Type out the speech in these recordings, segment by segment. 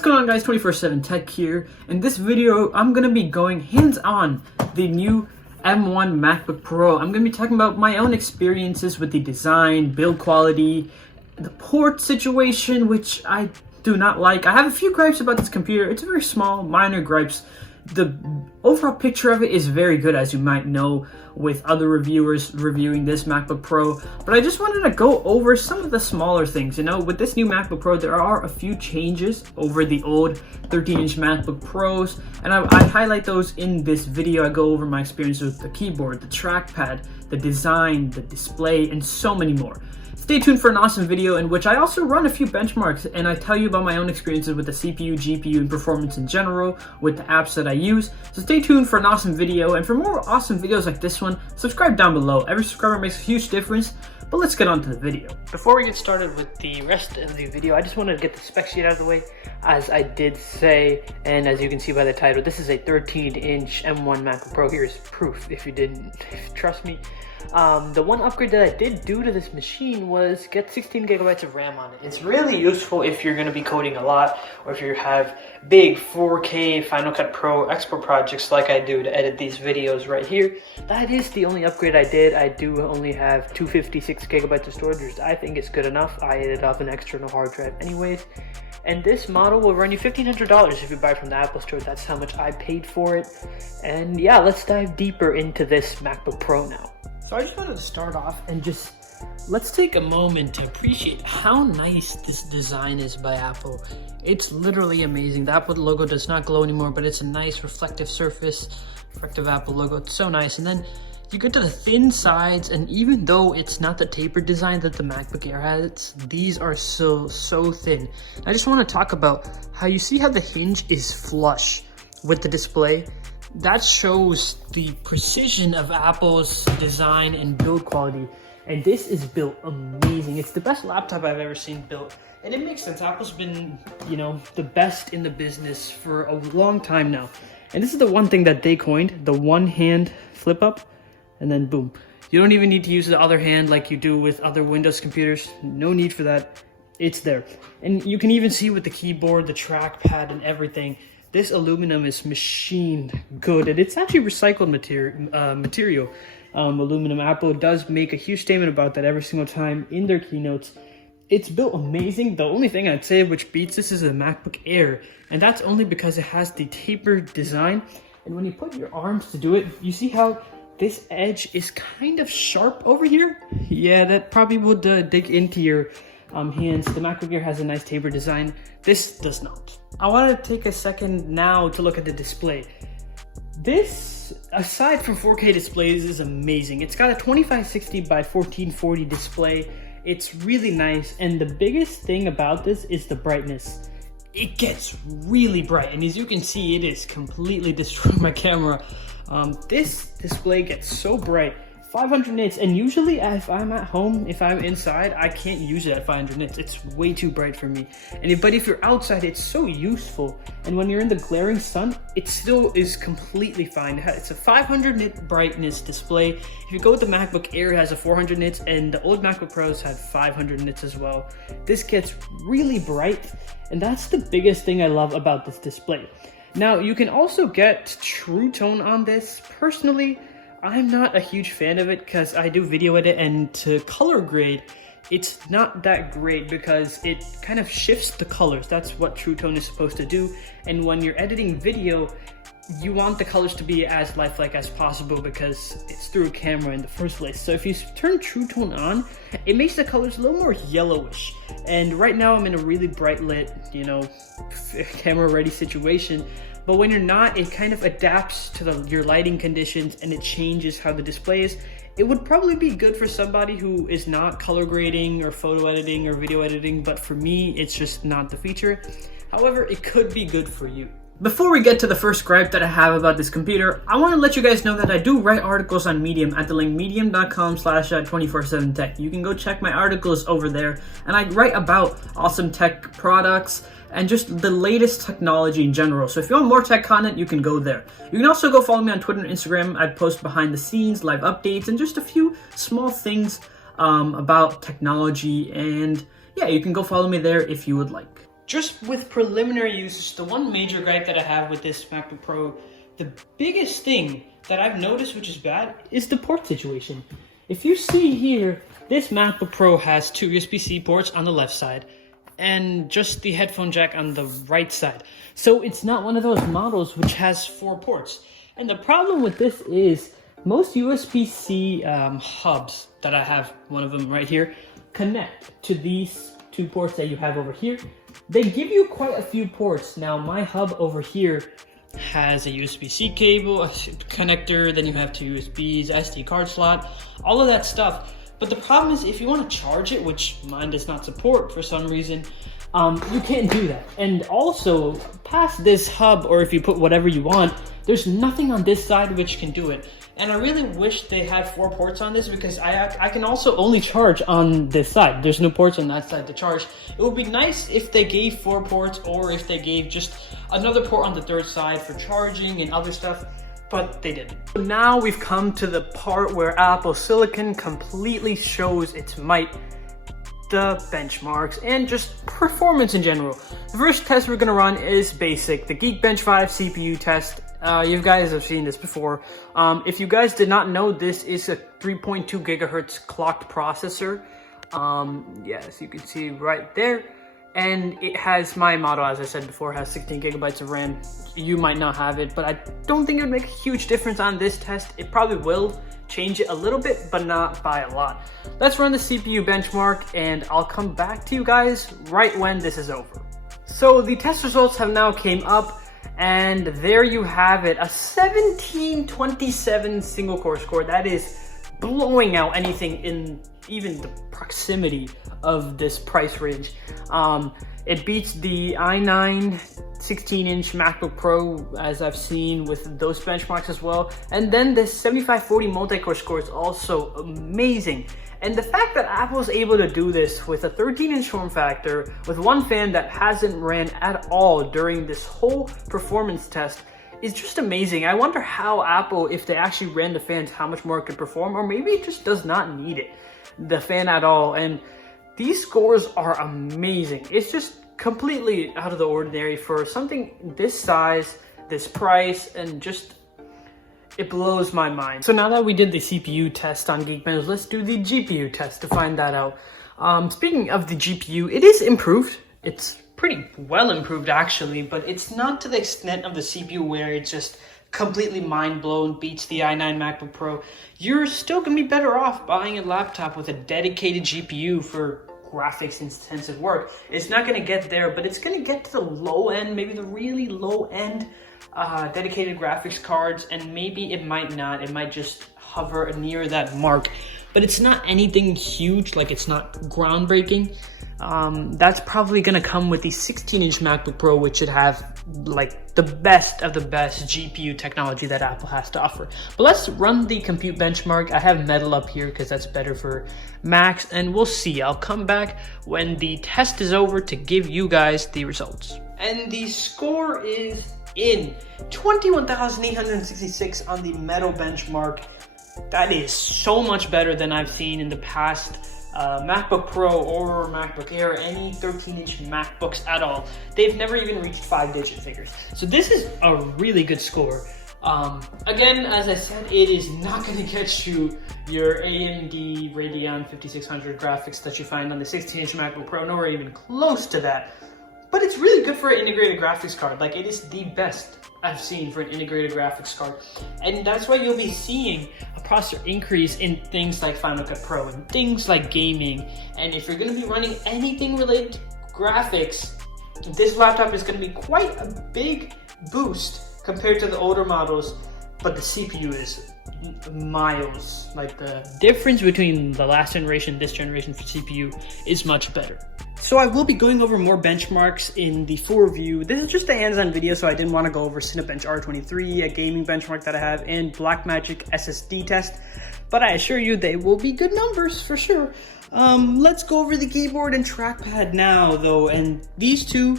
What's going on, guys? 24/7 Tech here. In this video, I'm going to be going hands-on the new M1 MacBook Pro. I'm going to be talking about my own experiences with the design, build quality, the port situation, which I do not like. I have a few gripes about this computer. It's very small, minor gripes. The overall picture of it is very good, as you might know with other reviewers reviewing this MacBook Pro, but I just wanted to go over some of the smaller things. You know, with this new MacBook Pro, there are a few changes over the old 13-inch MacBook Pros, and I highlight those in this video. I go over my experience with the keyboard, the trackpad, the design, the display, and so many more. Stay tuned for an awesome video in which I also run a few benchmarks and I tell you about my own experiences with the CPU, GPU, and performance in general with the apps that I use. So stay tuned for an awesome video, and for more awesome videos like this one, subscribe down below. Every subscriber makes a huge difference, but let's get on to the video. Before we get started with the rest of the video, I just wanted to get the spec sheet out of the way. As I did say, and as you can see by the title, this is a 13-inch M1 MacBook Pro. Here's proof if you didn't trust me. The one upgrade that I did do to this machine was get 16 gigabytes of RAM on it. It's really useful if you're going to be coding a lot, or if you have big 4K Final Cut Pro export projects like I do to edit these videos right here. That is the only upgrade I did. I do only have 256 gigabytes of storage, which I think is good enough. I added up an external hard drive anyways. And this model will run you $1,500 if you buy it from the Apple Store. That's how much I paid for it. And yeah, let's dive deeper into this MacBook Pro now. So I just wanted to start off and let's take a moment to appreciate how nice this design is by Apple. It's literally amazing. The Apple logo does not glow anymore, but it's a nice reflective surface, reflective Apple logo. It's so nice. And then you get to the thin sides, and even though it's not the tapered design that the MacBook Air has, these are so thin. I just want to talk about how you see how the hinge is flush with the display. That shows the precision of Apple's design and build quality. And this is built amazing. It's the best laptop I've ever seen built. And it makes sense. Apple's been, you know, the best in the business for a long time now. And this is the one thing that they coined, the one hand flip up, and then boom. You don't even need to use the other hand like you do with other Windows computers. No need for that. It's there. And you can even see with the keyboard, the trackpad, and everything, this aluminum is machined good, and it's actually recycled material. Aluminum. Apple does make a huge statement about that every single time in their keynotes. It's built amazing. The only thing I'd say which beats this is the MacBook Air, and that's only because it has the tapered design. And when you put your arms to do it, you see how this edge is kind of sharp over here? Yeah, that probably would dig into your hands. The MacBook Air has a nice tapered design. This does not. I want to take a second now to look at the display. This, aside from 4K displays, is amazing. It's got a 2560 by 1440 display. It's really nice, and the biggest thing about this is the brightness. It gets really bright, and as you can see, it is completely destroying my camera. This display gets so bright. 500 nits, and usually if I'm at home, if I'm inside, I can't use it at 500 nits. It's way too bright for me. But if you're outside, it's so useful. And when you're in the glaring sun, it still is completely fine. It's a 500 nit brightness display. If you go with the MacBook Air, it has a 400 nits, and the old MacBook Pros had 500 nits as well. This gets really bright, and that's the biggest thing I love about this display. Now, you can also get True Tone on this. Personally, I'm not a huge fan of it because I do video edit, and to color grade, it's not that great because it kind of shifts the colors. That's what True Tone is supposed to do. And when you're editing video, you want the colors to be as lifelike as possible because it's through a camera in the first place. So if you turn True Tone on, it makes the colors a little more yellowish. And right now I'm in a really bright lit, you know, camera ready situation. But when you're not, it kind of adapts to your lighting conditions, and it changes how the display is. It would probably be good for somebody who is not color grading or photo editing or video editing, but for me, it's just not the feature. However, it could be good for you. Before we get to the first gripe that I have about this computer, I want to let you guys know that I do write articles on Medium at the link medium.com/247tech. You can go check my articles over there, and I write about awesome tech products and just the latest technology in general. So if you want more tech content, you can go there. You can also go follow me on Twitter and Instagram. I post behind the scenes, live updates, and just a few small things about technology. And yeah, you can go follow me there if you would like. just with preliminary usage, the one major gripe that I have with this MacBook Pro, the biggest thing that I've noticed, which is bad, is the port situation. If you see here, this MacBook Pro has 2 USB-C ports on the left side and just the headphone jack on the right side. So it's not one of those models which has 4 ports. And the problem with this is most USB-C hubs that I have, one of them right here, connect to these 2 ports that you have over here. They give you quite a few ports. Now my hub over here has a USB-C cable, a connector, then you have 2 USBs, SD card slot, all of that stuff. But the problem is if you want to charge it, which mine does not support for some reason, you can't do that. And also, past this hub, or if you put whatever you want, there's nothing on this side which can do it. And I really wish they had 4 ports on this, because I can also only charge on this side. There's no ports on that side to charge. It would be nice if they gave 4 ports, or if they gave just another port on the 3rd side for charging and other stuff, but they didn't. Now we've come to the part where Apple Silicon completely shows its might. The benchmarks and just performance in general. The first test we're gonna run is basic, the Geekbench 5 CPU test. You guys have seen this before. If you guys did not know, this is a 3.2 gigahertz clocked processor. Yes, you can see right there. And it has my model, as I said before, has 16 gigabytes of RAM. You might not have it, but I don't think it would make a huge difference on this test. It probably will change it a little bit, but not by a lot. Let's run the CPU benchmark, and I'll come back to you guys right when this is over. So the test results have now came up, and there you have it, a 1727 single core score. That is blowing out anything in even the proximity of this price range. It beats the i9 16-inch MacBook Pro, as I've seen with those benchmarks as well. And then this 7540 multi-core score is also amazing. And the fact that Apple's able to do this with a 13-inch form factor, with one fan that hasn't ran at all during this whole performance test, is just amazing. I wonder how Apple, if they actually ran the fans, how much more it could perform, or maybe it just does not need it, the fan at all. And these scores are amazing. It's just completely out of the ordinary for something this size, this price, and just, it blows my mind. So now that we did the CPU test on Geekbench, let's do the GPU test to find that out. Speaking of the GPU, it is improved. It's pretty well improved actually, but it's not to the extent of the CPU where it's just completely mind blown, beats the i9 MacBook Pro. You're still gonna be better off buying a laptop with a dedicated GPU for graphics intensive work. It's not gonna get there, but it's gonna get to the low end, maybe the really low end dedicated graphics cards, and maybe it might not. It might just hover near that mark, but it's not anything huge, like it's not groundbreaking. That's probably gonna come with the 16-inch MacBook Pro, which should have like the best of the best GPU technology that Apple has to offer. But let's run the compute benchmark. I have Metal up here because that's better for Macs, and we'll see. I'll come back when the test is over to give you guys the results. And the score is in 21,866 on the Metal benchmark. That is so much better than I've seen in the past MacBook Pro or MacBook Air, any 13-inch MacBooks at all. They've never even reached 5-digit figures. So this is a really good score. Again, as I said, it is not going to get you your AMD Radeon 5600 graphics that you find on the 16-inch MacBook Pro, nor even close to that. But it's really good for an integrated graphics card. Like, it is the best I've seen for an integrated graphics card. And that's why you'll be seeing a processor increase in things like Final Cut Pro and things like gaming. And if you're going to be running anything related to graphics, this laptop is going to be quite a big boost compared to the older models, but the CPU is miles. Like, the difference between the last generation and this generation for CPU is much better. So I will be going over more benchmarks in the full review. This is just a hands-on video, so I didn't want to go over Cinebench R23, a gaming benchmark that I have, and Blackmagic SSD test. But I assure you they will be good numbers for sure. Let's go over the keyboard and trackpad now, though. And these two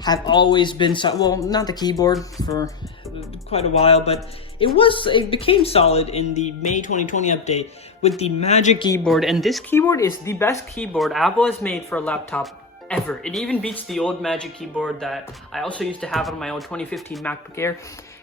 have always been, well, not the keyboard for quite a while, but it became solid in the May 2020 update with the Magic Keyboard, and this keyboard is the best keyboard Apple has made for a laptop ever. It even beats the old Magic Keyboard that I also used to have on my old 2015 MacBook Air.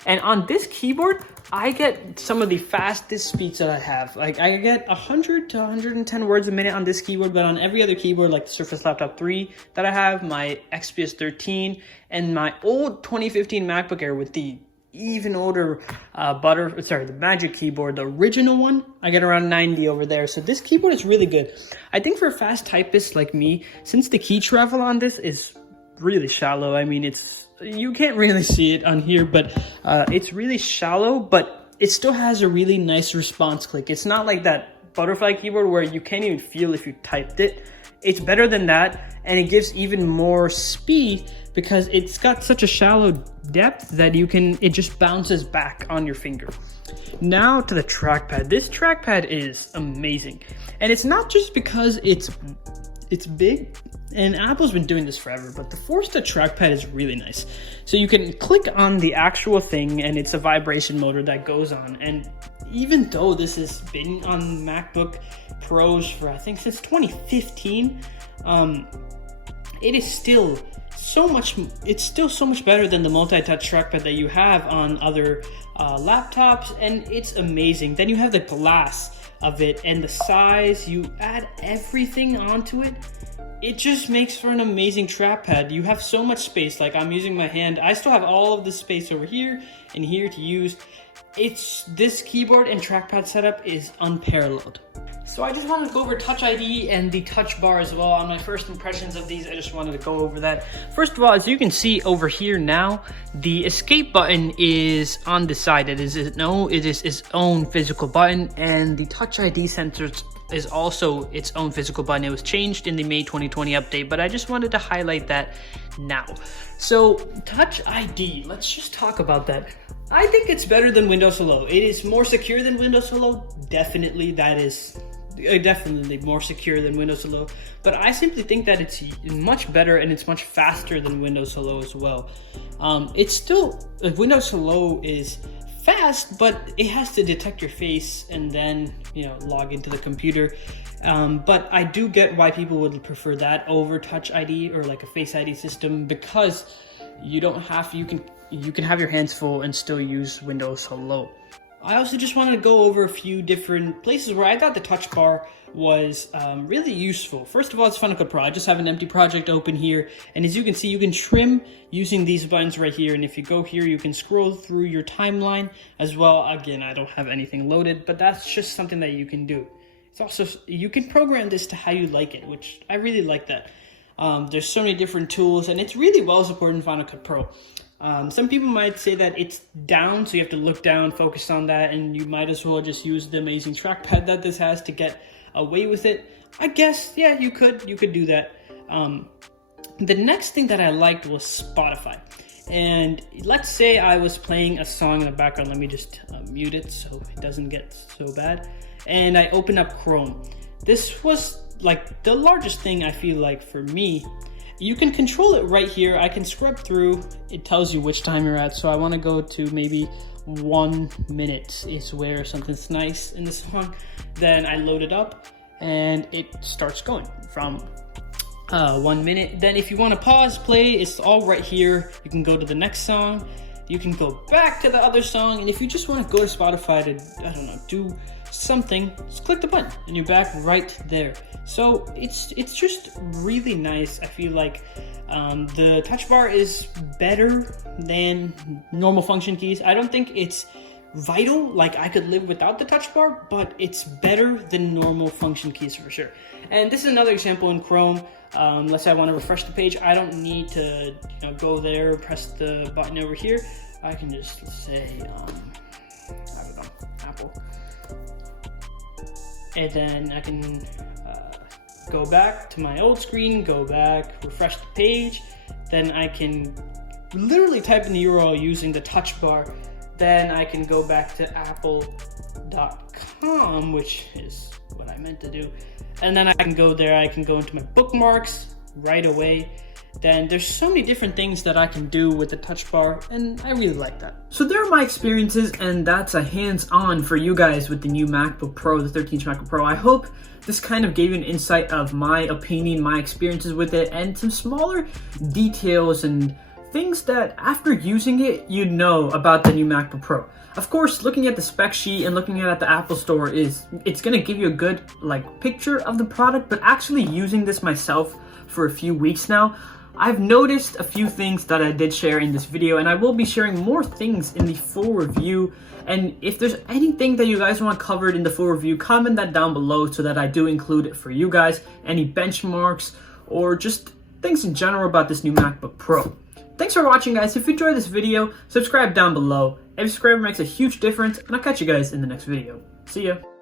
And on this keyboard, I get some of the fastest speeds that I have. Like, I get 100 to 110 words a minute on this keyboard, but on every other keyboard, like the Surface Laptop 3 that I have, my XPS 13, and my old 2015 MacBook Air with the even older the Magic Keyboard, the original one, I get around 90 over there. So this keyboard is really good. I think for a fast typist like me, since the key travel on this is really shallow, I mean, you can't really see it on here, but it's really shallow, but it still has a really nice response click. It's not like that butterfly keyboard where you can't even feel if you typed it. It's better than that, and it gives even more speed because it's got such a shallow depth that it just bounces back on your finger. Now to the trackpad. This trackpad is amazing, and it's not just because it's big, and Apple's been doing this forever, but the force touch trackpad is really nice. So you can click on the actual thing, and it's a vibration motor that goes on. And even though this has been on MacBook Pros for, I think, since 2015, it is still so much better than the multi-touch trackpad that you have on other laptops, and it's amazing. Then you have the glass of it and the size. You add everything onto it. It just makes for an amazing trackpad. You have so much space. Like, I'm using my hand. I still have all of this space over here and here to use. This keyboard and trackpad setup is unparalleled. So I just wanted to go over Touch ID and the touch bar as well. On my first impressions of these, I just wanted to go over that. First of all, as you can see over here now, the escape button is on the side. It is its own physical button, and the Touch ID sensor is also its own physical button. It was changed in the May 2020 update, but I just wanted to highlight that now. So Touch ID, let's just talk about that. I think it's better than Windows Hello. It is more secure than Windows Hello. Definitely, that is definitely more secure than Windows Hello. But I simply think that it's much better and it's much faster than Windows Hello as well. It's still, Windows Hello is fast, but it has to detect your face and then, log into the computer. But I do get why people would prefer that over Touch ID or like a Face ID system, because you can have your hands full and still use Windows Hello. I also just wanted to go over a few different places where I thought the touch bar was really useful. First of all, it's Final Cut Pro. I just have an empty project open here, and as you can see, you can trim using these buttons right here, and if you go here, you can scroll through your timeline as well. Again, I don't have anything loaded, but that's just something that you can do. It's also, you can program this to how you like it, which I really like that. There's so many different tools, and it's really well supported in Final Cut Pro. Some people might say that it's down, so you have to look down, focus on that, and you might as well just use the amazing trackpad that this has to get away with it. I guess, yeah, you could do that. The next thing that I liked was Spotify. And let's say I was playing a song in the background. Let me just mute it so it doesn't get so bad. And I open up Chrome. This was like the largest thing I feel like for me. You can control it right here. I can scrub through. It tells you which time you're at. So I want to go to maybe 1 minute is where something's nice in the song. Then I load it up and it starts going from 1 minute. Then if you want to pause, play, it's all right here. You can go to the next song. You can go back to the other song. And if you just want to go to Spotify to, I don't know, do something, just click the button and you're back right there. So it's just really nice. I feel like the touch bar is better than normal function keys. I don't think it's vital, like I could live without the touch bar, but it's better than normal function keys for sure. And this is another example in Chrome. Let's say I want to refresh the page. I don't need to go there, press the button over here. I can just say, I don't know, Apple. And then I can go back to my old screen, go back, refresh the page. Then I can literally type in the URL using the touch bar. Then I can go back to apple.com, which is what I meant to do. And then I can go there, I can go into my bookmarks right away. then there's so many different things that I can do with the touch bar, and I really like that. So there are my experiences, and that's a hands-on for you guys with the new MacBook Pro, the 13-inch MacBook Pro. I hope this kind of gave you an insight of my opinion, my experiences with it, and some smaller details and things that after using it, you'd know about the new MacBook Pro. Of course, looking at the spec sheet and looking at the Apple Store it's gonna give you a good picture of the product, but actually using this myself for a few weeks now, I've noticed a few things that I did share in this video, and I will be sharing more things in the full review. And if there's anything that you guys want covered in the full review, comment that down below so that I do include it for you guys. Any benchmarks or just things in general about this new MacBook Pro. Thanks for watching, guys. If you enjoyed this video, subscribe down below. Every subscriber makes a huge difference, and I'll catch you guys in the next video. See ya.